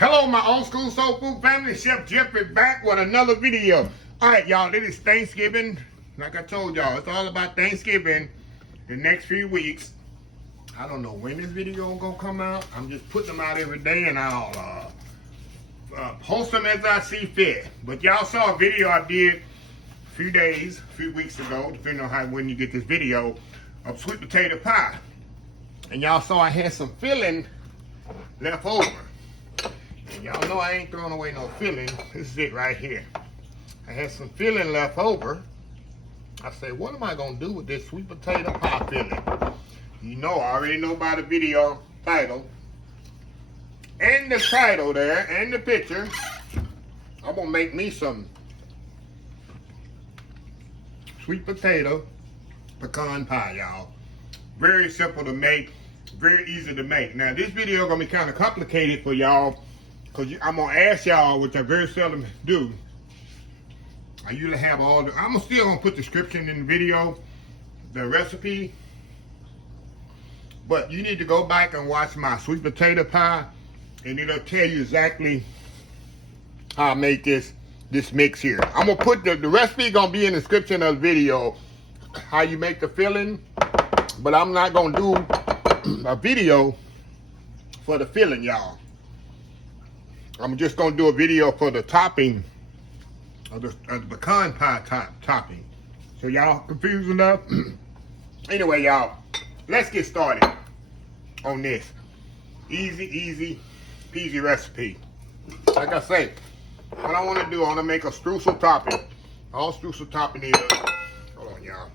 Hello, my old school soul food family. Chef Jeffrey back with another video. All right, y'all, it is Thanksgiving. Like I told y'all, it's all about Thanksgiving the next few weeks. I don't know when this video gonna come out. I'm just putting them out every day, and I'll post them as I see fit. But y'all saw a video I did a few weeks ago, depending on when you get this video, of sweet potato pie. And y'all saw I had some filling left over. And y'all know I ain't throwing away no filling. This is it right here. I had some filling left over. I said, what am I gonna do with this sweet potato pie filling? You know, I already know by the video title. And the title there, and the picture. I'm gonna make me some sweet potato pecan pie, y'all. Very simple to make, very easy to make. Now, this video gonna be kind of complicated for y'all, because I'm gonna ask y'all, which I very seldom do. I usually have all the, I'm still gonna put the description in the video, the recipe. But you need to go back and watch my sweet potato pie, and it'll tell you exactly how I make this mix here. I'm gonna put the recipe gonna be in the description of the video, how you make the filling, but I'm not gonna do a video for the filling, y'all. I'm just gonna do a video for the topping of the pecan pie topping. So y'all confused enough? Anyway, y'all, let's get started on this easy peasy recipe. Like I say, what I want to do, I want to make a streusel topping. All streusel topping is, hold on, y'all.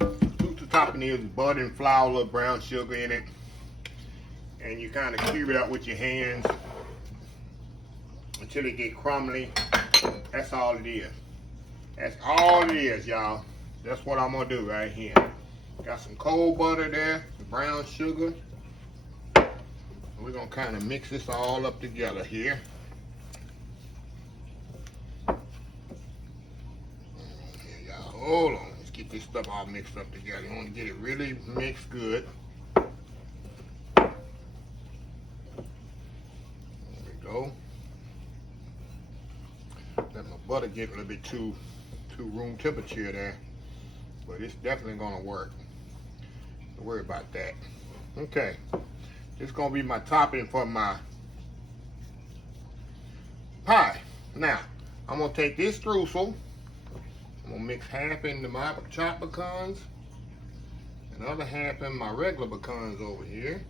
Streusel topping is butter and flour, a little brown sugar in it, and you kind of cube it up with your hands until it get crumbly. That's all it is. That's all it is, y'all. That's what I'm gonna do right here. Got some cold butter there, some brown sugar. We're gonna kind of mix this all up together here. Here, y'all, hold on. Let's get this stuff all mixed up together. You want to get it really mixed good. There we go. Let my butter get a little bit too room temperature there, but it's definitely gonna work. Don't worry about that. Okay, this is gonna be my topping for my pie. Now, I'm gonna take this streusel. I'm gonna mix half into my chopped pecans, and the other half in my regular pecans over here.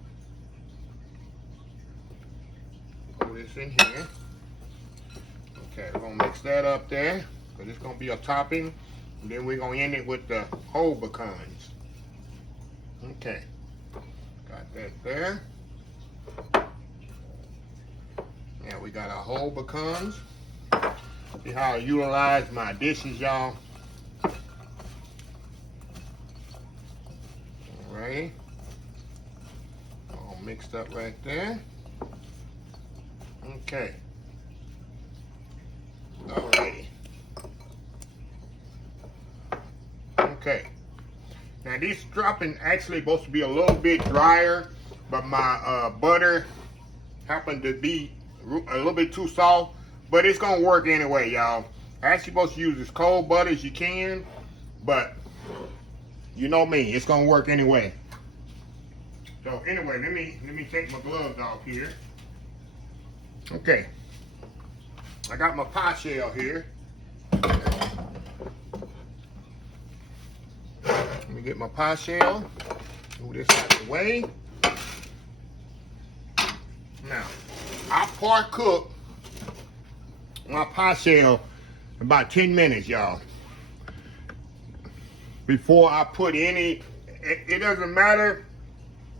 Put this in here. Okay, we're gonna mix that up there, because it's gonna be a topping, and then we're gonna end it with the whole pecans. Okay, got that there. Now we got our whole pecans. See how I utilize my dishes, y'all. Alright, all mixed up right there. Okay. Alrighty. Okay. Now this dropping actually supposed to be a little bit drier, but my butter happened to be a little bit too soft, but it's gonna work anyway, y'all. Actually supposed to use as cold butter as you can, but you know me, it's gonna work anyway. So anyway, let me take my gloves off here. Okay. I got my pie shell here. Let me get my pie shell. Move this out of the way. Now, I part cook my pie shell about 10 minutes, y'all. Before I put any, it doesn't matter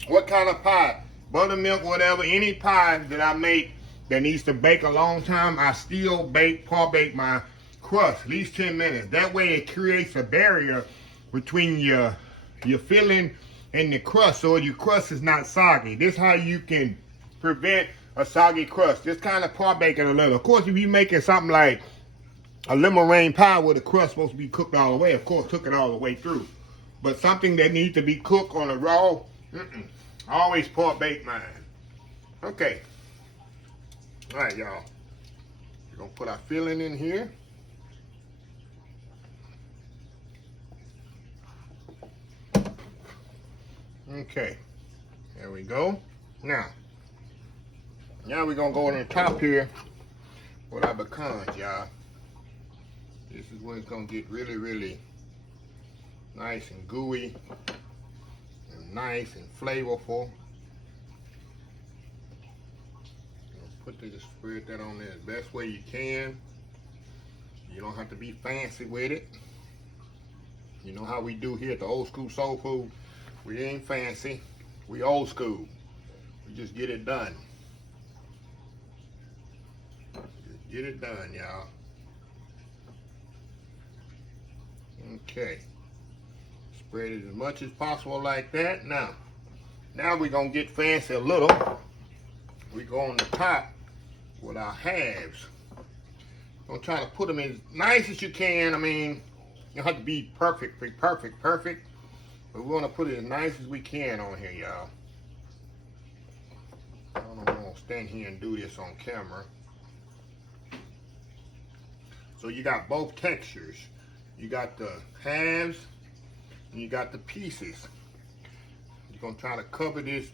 what kind of pie, buttermilk, whatever, any pie that I make that needs to bake a long time, I still par bake my crust at least 10 minutes. That way it creates a barrier between your filling and the crust, so your crust is not soggy. This is how you can prevent a soggy crust. Just kind of par bake it a little. Of course, if you're making something like a lemon meringue pie where the crust supposed to be cooked all the way, of course, cook it all the way through. But something that needs to be cooked on a raw, always par bake mine. Okay, All right, y'all. We're gonna put our filling in here. Okay, there we go. Now we're gonna go on the top here with our pecans, y'all. This is where it's gonna get really, really nice and gooey and nice and flavorful. Spread that on there the best way you can. You don't have to be fancy with it. You know how we do here at the Old School Soul Food. We ain't fancy. We old school. We just get it done. Just get it done, y'all. Okay. Spread it as much as possible like that. Now we're gonna get fancy a little. We go on the top with our halves. Gonna try to put them in as nice as you can. I mean, you don't have to be perfect, but we want to put it as nice as we can on here, y'all. I don't know if I'm gonna stand here and do this on camera. So you got both textures. You got the halves and you got the pieces. You're gonna try to cover this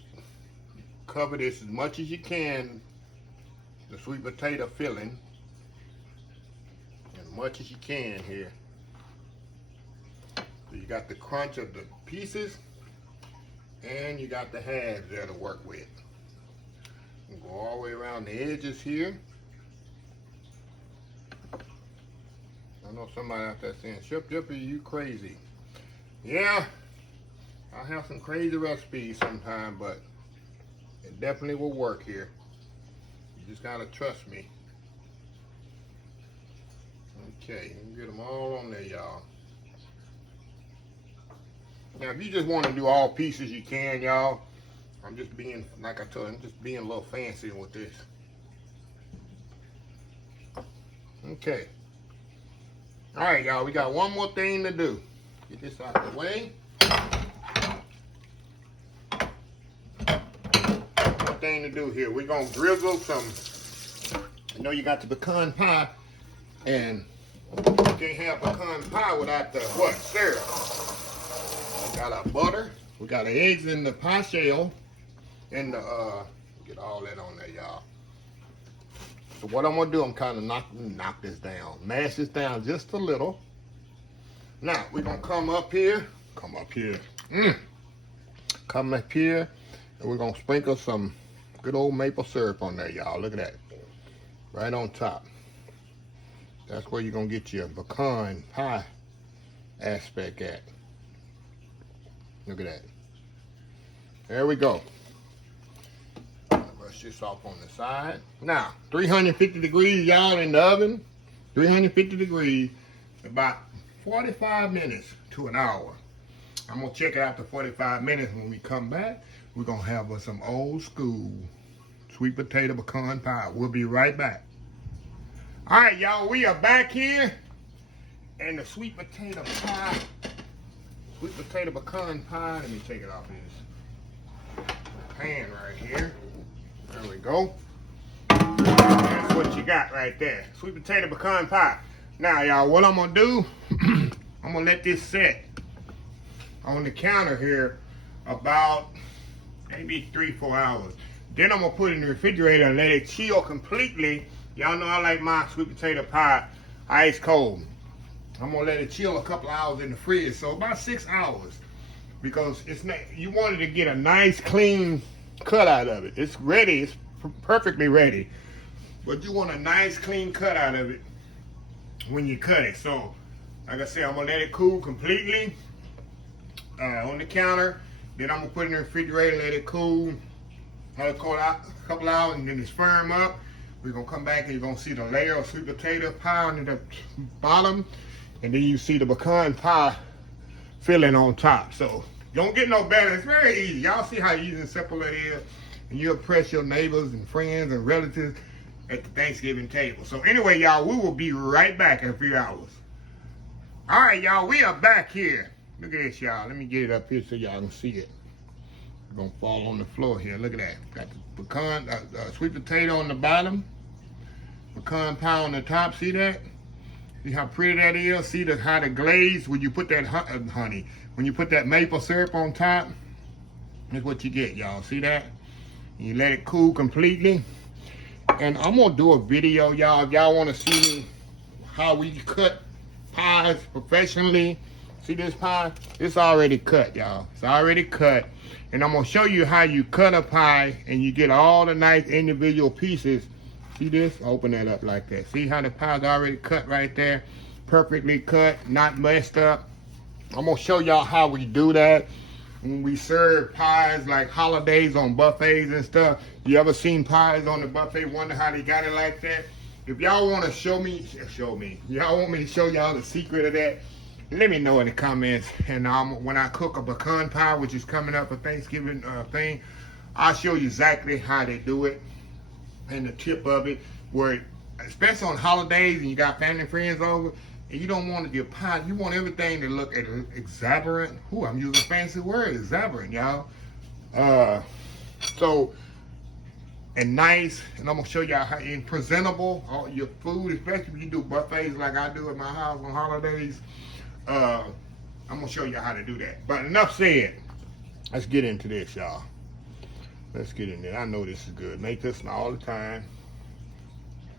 as much as you can, the sweet potato filling, as much as you can here. So you got the crunch of the pieces and you got the halves there to work with. We'll go all the way around the edges here. I know somebody out there saying, Chef Jippy, you crazy. Yeah, I have some crazy recipes sometimes, but it definitely will work here. You just gotta trust me. Okay, you can get them all on there, y'all. Now, if you just want to do all pieces, you can, y'all. I'm just being, like I told you, I'm just being a little fancy with this. Okay. All right, y'all, we got one more thing to do. Get this out of the way. Thing to do here. We're gonna drizzle some. You know you got the pecan pie, and you can't have pecan pie without the what? Syrup. We got our butter. We got the eggs in the pie shell, and the get all that on there, y'all. So what I'm gonna do, I'm kind of knock this down, mash this down just a little. Now we're gonna come up here, and we're gonna sprinkle some good old maple syrup on there, y'all. Look at that. Right on top. That's where you're going to get your pecan pie aspect at. Look at that. There we go. Brush this off on the side. Now, 350 degrees, y'all, in the oven. 350 degrees. About 45 minutes to an hour. I'm going to check it after 45 minutes. When we come back, we're going to have some old school sweet potato pecan pie. We'll be right back. All right, y'all, we are back here. And the sweet potato pecan pie, let me take it off this pan right here. There we go. That's what you got right there. Sweet potato pecan pie. Now, y'all, what I'm going to do, I'm going to let this set on the counter here about maybe 3-4 hours. Then I'm gonna put it in the refrigerator and let it chill completely. Y'all know I like my sweet potato pie ice cold. I'm gonna let it chill a couple hours in the fridge, so about 6 hours, because it's not, you wanted to get a nice clean cut out of it. It's ready, it's perfectly ready, but you want a nice clean cut out of it when you cut it. So like I said, I'm gonna let it cool completely on the counter. Then I'm gonna put it in the refrigerator, let it cool, have it cool out a couple hours, and then it's firm up. We're gonna come back and you're gonna see the layer of sweet potato pie on the bottom, and then you see the pecan pie filling on top. So don't get no better. It's very easy. Y'all see how easy and simple it is, and you'll impress your neighbors and friends and relatives at the Thanksgiving table. So anyway, y'all, we will be right back in a few hours. All right, y'all, we are back here. Look at this, y'all. Let me get it up here so y'all can see it. It's gonna fall on the floor here. Look at that. Got the pecan, sweet potato on the bottom. pecan pie on the top. See that? See how pretty that is? See how the glaze, when you put that honey, when you put that maple syrup on top, that's what you get, y'all. See that? You let it cool completely. And I'm gonna do a video, y'all. If y'all wanna see how we cut pies professionally. See this pie? It's already cut, y'all. It's already cut. And I'm gonna show you how you cut a pie and you get all the nice individual pieces. See this? Open that up like that. See how the pie's already cut right there? Perfectly cut, not messed up. I'm gonna show y'all how we do that. When we serve pies like holidays on buffets and stuff, you ever seen pies on the buffet, wonder how they got it like that? If y'all want to show me, y'all want me to show y'all the secret of that, let me know in the comments. And when I cook a pecan pie, which is coming up a Thanksgiving thing, I'll show you exactly how they do it and the tip of it, where especially on holidays and you got family and friends over, and you don't want your pie, you want everything to look exuberant. Ooh, I'm using a fancy word, exuberant, y'all. And nice, and I'm gonna show y'all how in presentable all your food, especially if you do buffets like I do at my house on holidays. I'm gonna show you how to do that. But enough said. Let's get into this, y'all. Let's get in there. I know this is good. Make this all the time.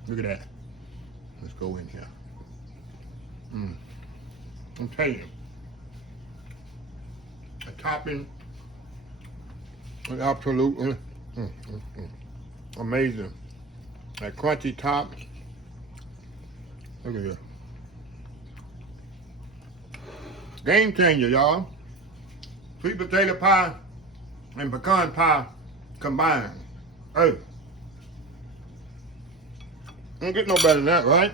Look at that. Let's go in here. I'm telling you, the topping is absolutely amazing. That crunchy top. Look at this. Game changer, y'all. Sweet potato pie and pecan pie combined. Hey, don't get no better than that, right?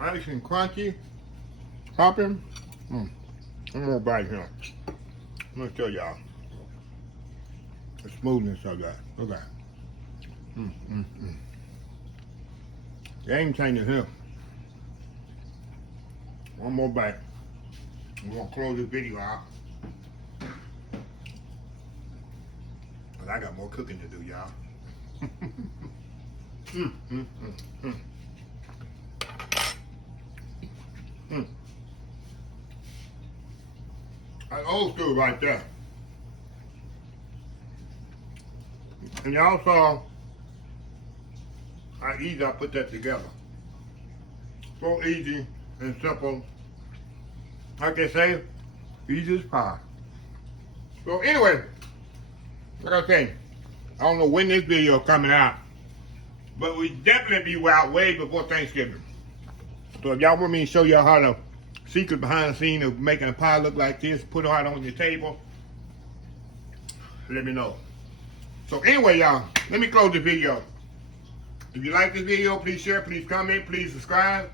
Nice and crunchy, popping. One more bite here. I'm gonna show y'all the smoothness of that. Look at that. Game changer here. One more bite. We're gonna close this video out. But I got more cooking to do, y'all. That's old school right there. And y'all saw how easy I put that together. So easy and simple. Like they say, easy as pie. So anyway, like I say, I don't know when this video is coming out, but we definitely be out way before Thanksgiving. So if y'all want me to show y'all how the secret behind the scene of making a pie look like this, put it out on your table, let me know. So anyway, y'all, let me close the video. If you like this video, please share, please comment, please subscribe.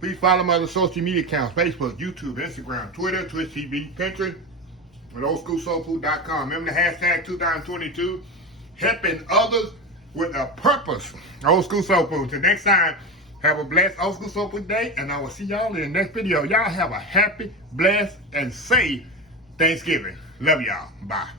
Please follow my other social media accounts, Facebook, YouTube, Instagram, Twitter, Twitch TV, Pinterest, and oldschoolsoulfood.com. Remember the hashtag 2022, helping others with a purpose. Old School Soul Food. Till next time, have a blessed Old School Soul Food day, and I will see y'all in the next video. Y'all have a happy, blessed, and safe Thanksgiving. Love y'all. Bye.